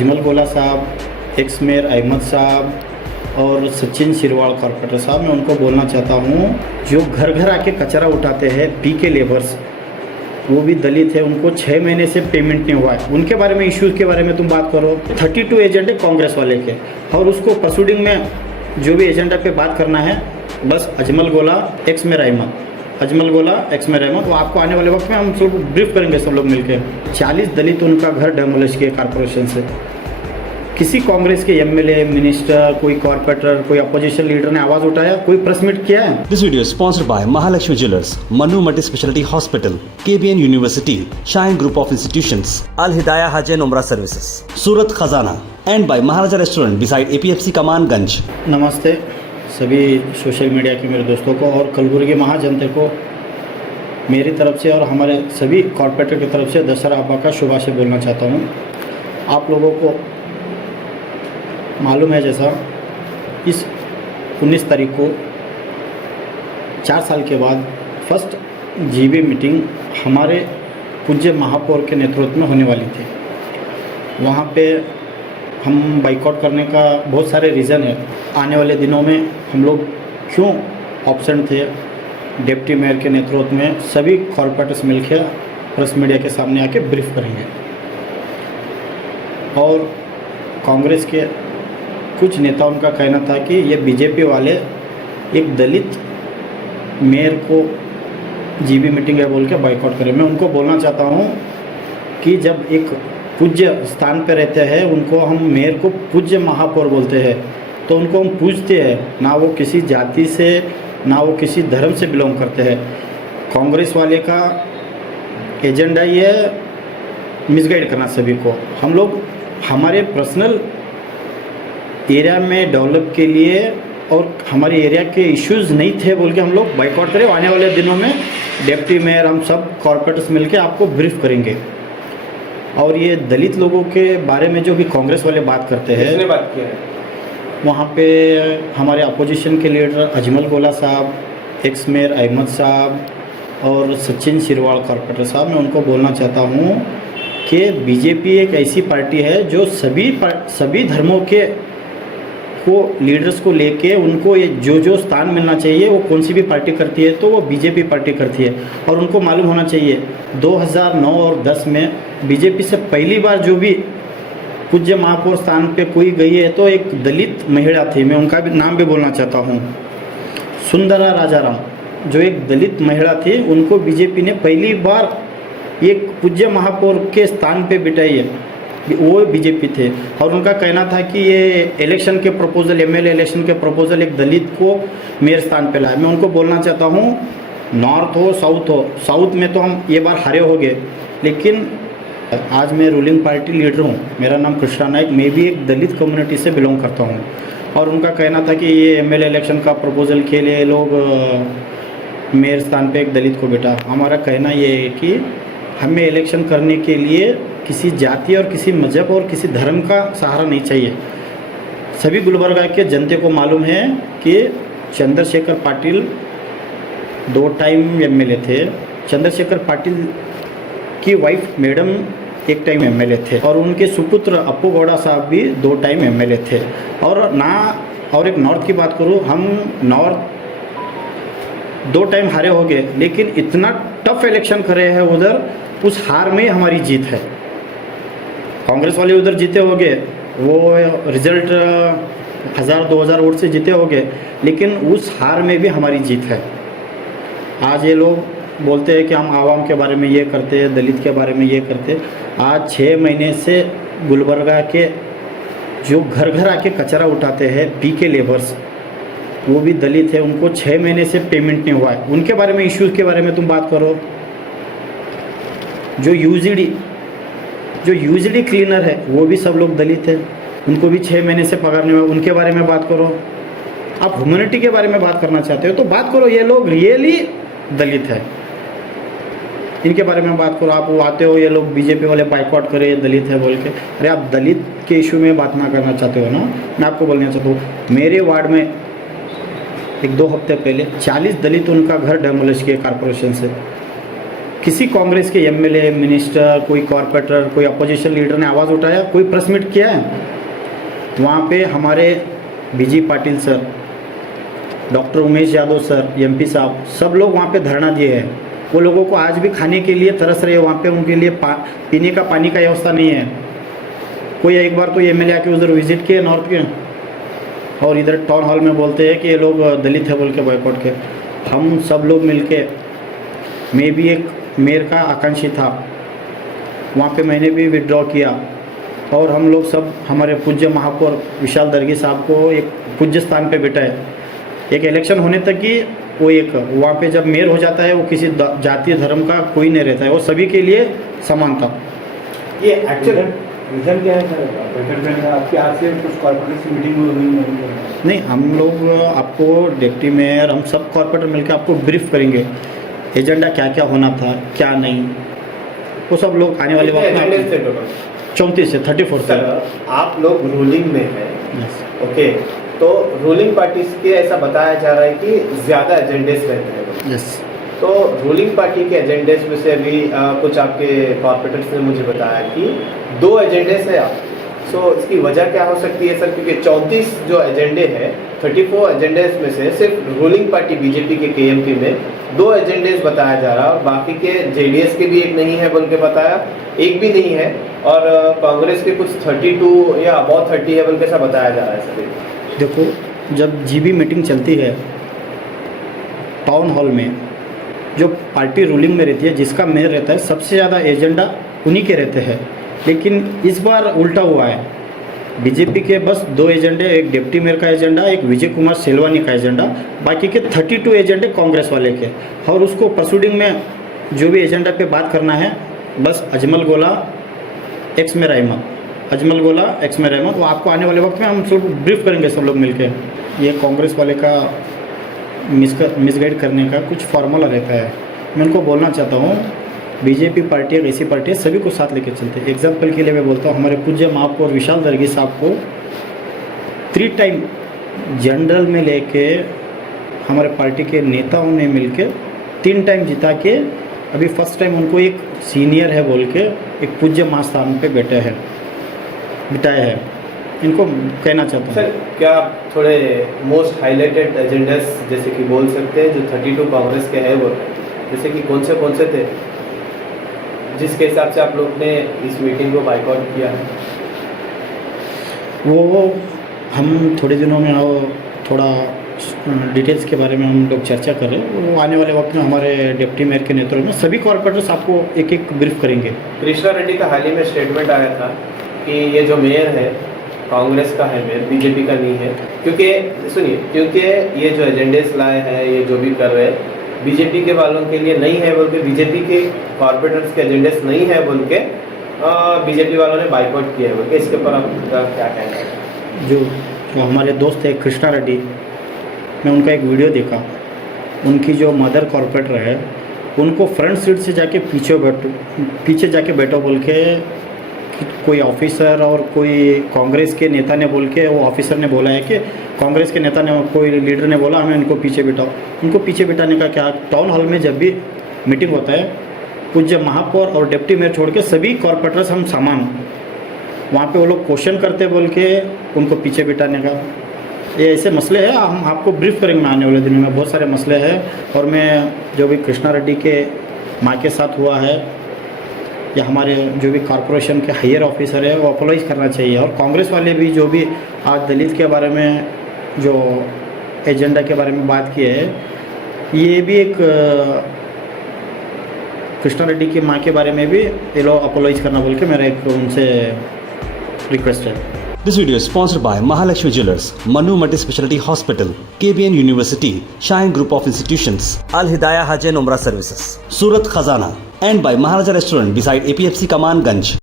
अजमल गोला साहब, x mayor Ahmad साहब और सचिन सिरवाल कॉर्पोरेटर साहब, मैं उनको बोलना चाहता हूँ जो घर घर आके कचरा उठाते हैं पीके लेबर्स, वो भी दलित है, उनको 6 महीने से पेमेंट नहीं हुआ है, उनके बारे में इश्यूज़ के बारे में तुम बात करो। 32 एजेंट है कांग्रेस वाले के, और उसको प्रोसीडिंग में जो भी एजेंडा पे बात करना है बस अजमल गोला एक्स मेयर अहमद, अजमल गोला एक्स मेयर अहमद, वो आपको आने वाले वक्त में हम सब ब्रीफ करेंगे सब लोग मिलकर। 40 दलित उनका घर डेमोलिश किए कॉर्पोरेशन से। किसी कांग्रेस के एमएलए, मिनिस्टर, कोई कॉर्पोरेटर, कोई अपोजिशन लीडर ने आवाज उठाया, कोई प्रेस मीट किया है? This video is sponsored by Mahalakshmi Jewellers, Manu Multi Speciality Hospital, KBN University, Shine Group of Institutions, Al Hidayah Hajj and Umrah Services, Surat Khazana, and by Maharaja Restaurant beside APFC Kamanganj. नमस्ते सभी social media के मेरे दोस्तों को और कलबुर्गी महाजनता को मेरी तरफ से और हमारे सभी कॉर्पोरेटर की तरफ से दशहरा हब्बा का शुभाशय बोलना चाहता हूँ। आप लोगों को मालूम है जैसा इस 19 तारीख को 4 साल के बाद फर्स्ट जीबी मीटिंग हमारे पूज्य महापौर के नेतृत्व में होने वाली थी। वहाँ पे हम बाइकआउट करने का बहुत सारे रीज़न है। आने वाले दिनों में हम लोग क्यों ऑब्सेंट थे, डिप्टी मेयर के नेतृत्व में सभी कॉर्पोरेटर्स मिलकर प्रेस मीडिया के सामने आके ब्रीफ करेंगे। और कांग्रेस के कुछ नेताओं का कहना था कि ये बीजेपी वाले एक दलित मेयर को जीबी मीटिंग है बोल के बाइकआउट करें। मैं उनको बोलना चाहता हूँ कि जब एक पूज्य स्थान पर रहते हैं उनको हम मेयर को पूज्य महापौर बोलते हैं, तो उनको हम पूजते हैं, ना वो किसी जाति से ना वो किसी धर्म से बिलोंग करते हैं। कांग्रेस वाले का एजेंडा ये मिसगाइड करना सभी को। हम लोग हमारे पर्सनल एरिया में डेवलप के लिए और हमारे एरिया के इश्यूज़ नहीं थे बोल के हम लोग बाइकआउट करें। आने वाले दिनों में डिप्टी मेयर हम सब कॉर्पोरेटर्स मिलके आपको ब्रीफ करेंगे। और ये दलित लोगों के बारे में जो भी कांग्रेस वाले बात करते हैं, किसने बात किया है? वहाँ पे हमारे अपोजिशन के लीडर अजमल गोला साहब, एक्स मेयर अहमद साहब और सचिन सिरवाल कॉर्पोरेटर साहब, मैं उनको बोलना चाहता हूँ कि बीजेपी एक ऐसी पार्टी है जो सभी धर्मों के को लीडर्स को लेके उनको ये जो स्थान मिलना चाहिए वो कौन सी भी पार्टी करती है तो वो बीजेपी पार्टी करती है। और उनको मालूम होना चाहिए 2009 और 10 में बीजेपी से पहली बार जो भी पूज्य महापौर स्थान पे कोई गई है तो एक दलित महिला थी, मैं उनका भी नाम भी बोलना चाहता हूँ, सुंदरा राजाराम, जो एक दलित महिला थी, उनको बीजेपी ने पहली बार एक पूज्य महापौर के स्थान पे बिठाई है, वो बीजेपी थे। और उनका कहना था कि ये इलेक्शन के प्रपोजल, एमएलए इलेक्शन के प्रपोजल एक दलित को मेयर स्थान पे लाए। मैं उनको बोलना चाहता हूँ, नॉर्थ हो साउथ में तो हम ये बार हारे हो गए, लेकिन आज मैं रूलिंग पार्टी लीडर हूँ, मेरा नाम कृष्णा नायक, मैं भी एक दलित कम्युनिटी से बिलोंग करता हूँ। और उनका कहना था कि ये एमएलए इलेक्शन का प्रपोजल के लिए लोग मेयर स्थान पे एक दलित को बिठा। हमारा कहना ये है कि हमें इलेक्शन करने के लिए किसी जाति और किसी मजहब और किसी धर्म का सहारा नहीं चाहिए। सभी गुलबर्गा के जनते को मालूम है कि चंद्रशेखर पाटिल 2 टाइम एमएलए थे, चंद्रशेखर पाटिल की वाइफ मैडम 1 टाइम एमएलए थे, और उनके सुपुत्र अप्पू गौड़ा साहब भी 2 टाइम एमएलए थे। और एक नॉर्थ की बात करूँ, हम नॉर्थ 2 टाइम हारे हो गए, लेकिन इतना टफ इलेक्शन करे हैं उधर, उस हार में हमारी जीत है। कांग्रेस वाले उधर जीते हो गए, वो रिजल्ट 1000-2000 वोट से जीते हो गए, लेकिन उस हार में भी हमारी जीत है। आज ये लोग बोलते हैं कि हम आवाम के बारे में ये करते हैं, दलित के बारे में ये करते। आज 6 महीने से गुलबर्गा के जो घर घर आके कचरा उठाते हैं पीके लेबर्स, वो भी दलित है, उनको 6 महीने से पेमेंट नहीं हुआ है, उनके बारे में इश्यूज़ के बारे में तुम बात करो। जो यूजीडी क्लीनर है वो भी सब लोग दलित है, उनको भी 6 महीने से पगार नहीं हुआ, उनके बारे में बात करो। आप ह्यूमैनिटी के बारे में बात करना चाहते हो तो बात करो, ये लोग रियली दलित है, इनके बारे में बात करो। आप वो आते हो, ये लोग बीजेपी वाले बाइकआउट करे दलित है बोल के, अरे आप दलित के इशू में बात ना करना चाहते हो ना। मैं आपको बोलना चाहता हूँ, मेरे वार्ड में 1-2 हफ्ते पहले 40 दलित उनका घर डेमोलिश किए कॉर्पोरेशन से। किसी कांग्रेस के एमएलए, मिनिस्टर, कोई कॉरपोरेटर, कोई अपोजिशन लीडर ने आवाज़ उठाया, कोई प्रेस मीट किया है? वहाँ पे हमारे BG Patil sir, doctor Umesh Yadav sir, MP साहब, सब लोग वहाँ पे धरना दिए हैं। वो लोगों को आज भी खाने के लिए तरस रहे हैं, वहाँ पे उनके लिए पीने का पानी का व्यवस्था नहीं है। कोई एक बार तो एमएलए आके उधर विजिट किए नॉर्थ के, और इधर टाउन हॉल में बोलते हैं कि ये लोग दलित है बोल के बॉयकॉट के। हम सब लोग मिलके, मैं भी एक मेयर का आकांक्षी था, वहाँ पे मैंने भी विड्रॉ किया, और हम लोग सब हमारे पूज्य महापौर विशाल दर्गी साहब को एक पूज्य स्थान पे बिठाए। एक इलेक्शन होने तक ही वो एक वहाँ पे जब मेयर हो जाता है, वो किसी जातीय धर्म का कोई नहीं रहता है, वो सभी के लिए समान था। ये एक्चुअल रीज़न क्या है सर? आपकी आज से कुछ कॉर्पोरेट की मीटिंग हुई? नहीं, हम लोग आपको डिप्टी मेयर, हम सब कॉर्पोरेटर मिलकर आपको ब्रीफ करेंगे एजेंडा क्या क्या होना था, क्या नहीं, वो सब लोग आने वाले वक्त में 34 से 34 सर, आप लोग रूलिंग में हैं, ओके, तो रूलिंग पार्टी के ऐसा बताया जा रहा है कि ज़्यादा एजेंडेस रहते हैं। यस। तो रूलिंग पार्टी के एजेंडेस में से अभी कुछ आपके कॉर्पोरेटर्स ने मुझे बताया कि 2 एजेंडेस है आप। सो इसकी वजह क्या हो सकती है सर? क्योंकि 34 जो एजेंडे हैं, 34 एजेंडेस में से सिर्फ रूलिंग पार्टी बीजेपी के केएमपी में 2 एजेंडेस बताया जा रहा है, और बाकी के जेडीएस के भी एक नहीं है बोल के बताया, एक भी नहीं है, और कांग्रेस के कुछ 32 या अबाउट 30 है बोल के ऐसा बताया जा रहा है सर। देखो, जब जीबी मीटिंग चलती है टाउन हॉल में, जो पार्टी रूलिंग में रहती है, जिसका मेयर रहता है, सबसे ज़्यादा एजेंडा उन्हीं के रहते हैं। लेकिन इस बार उल्टा हुआ है, बीजेपी के बस 2 एजेंडे, एक डिप्टी मेयर का एजेंडा, एक विजय कुमार सेलवानी का एजेंडा, बाकी के 32 एजेंडे कांग्रेस वाले के। और उसको प्रोसीडिंग में जो भी एजेंडा पे बात करना है, बस अजमल गोला एक्स मेयर अहमद, अजमल गोला एक्स मेयर अहमद, वो आपको आने वाले वक्त में हम सब ब्रीफ करेंगे सब लोग मिलके। ये कांग्रेस वाले का मिसगाइड करने का कुछ फार्मूला रहता है। मैं उनको बोलना चाहता हूँ, बीजेपी पार्टी एक ऐसी पार्टी है, सभी को साथ लेकर चलते हैं। एग्जाम्पल के लिए मैं बोलता हूँ, हमारे पूज्य महापौर विशाल दर्गी साहब को 3 टाइम जनरल में लेके हमारे पार्टी के नेताओं ने मिलके 3 टाइम जिता के, अभी फर्स्ट टाइम उनको एक सीनियर है बोल के एक पूज्य महास्थान पे बिठाया है। इनको कहना चाहता हूँ सर, क्या आप थोड़े मोस्ट हाईलाइटेड एजेंडास जैसे कि बोल सकते हैं जो 32 कांग्रेस के हैं, वो जैसे कि कौन से थे जिसके हिसाब से आप लोग ने इस मीटिंग को बाइकआउट किया है? वो हम थोड़े दिनों में थोड़ा डिटेल्स के बारे में हम लोग चर्चा करें। वो आने वाले वक्त में हमारे डिप्टी मेयर के नेतृत्व में सभी कॉर्पोरेटर्स आपको एक एक ब्रीफ करेंगे। कृष्णा रेड्डी का हाल ही में स्टेटमेंट आया था कि ये जो मेयर है कांग्रेस का है, मेयर बीजेपी का नहीं है, क्योंकि ये जो एजेंडेस लाए हैं, ये जो भी कर रहे हैं, बीजेपी के वालों के लिए नहीं है बोल के, बीजेपी के कॉर्पोरेटर्स के एजेंडेस नहीं है बोल के बीजेपी वालों ने बाइकआउट किया है बोल के, इसके ऊपर आपका क्या कहना है? जो हमारे दोस्त है कृष्णा रेड्डी, मैं उनका एक वीडियो देखा, उनकी जो मदर कॉर्पोरेटर है उनको फ्रंट सीट से जाके पीछे जाके बैठो बोल के कोई ऑफिसर और कोई कांग्रेस के नेता ने बोल के, वो ऑफिसर ने बोला है कि कांग्रेस के नेता ने, कोई लीडर ने बोला हमें उनको पीछे बिठाओ। उनको पीछे बिठाने का क्या? टाउन हॉल में जब भी मीटिंग होता है, पूज्य महापौर और डिप्टी मेयर छोड़ के सभी कॉर्पोरेटर्स हम सामान, वहाँ पे वो लोग क्वेश्चन करते बोल के उनको पीछे बिठाने का। ये ऐसे मसले हैं, हम आपको ब्रीफ करेंगे आने वाले दिनों में। बहुत सारे मसले हैं, और मैं जो भी कृष्णा रेड्डी के माँ के साथ हुआ है, या हमारे जो भी कॉरपोरेशन के हायर ऑफिसर है, वो अपोलाइज करना चाहिए। और कांग्रेस वाले भी जो भी आज दलित के बारे में जो एजेंडा के बारे में बात की है, ये भी एक कृष्णा रेड्डी की माँ के बारे में भी ये लोग अपोलाइज करना बोल के मेरा एक उनसे रिक्वेस्ट है। This video is sponsored by Mahalakshmi Jewelers, Manu Multi Speciality Hospital, KBN University, Shine Group of Institutions, Al Hidayah Hajj and Umrah Services, Surat Khazana, and by Maharaja Restaurant beside APFC Kamanganj.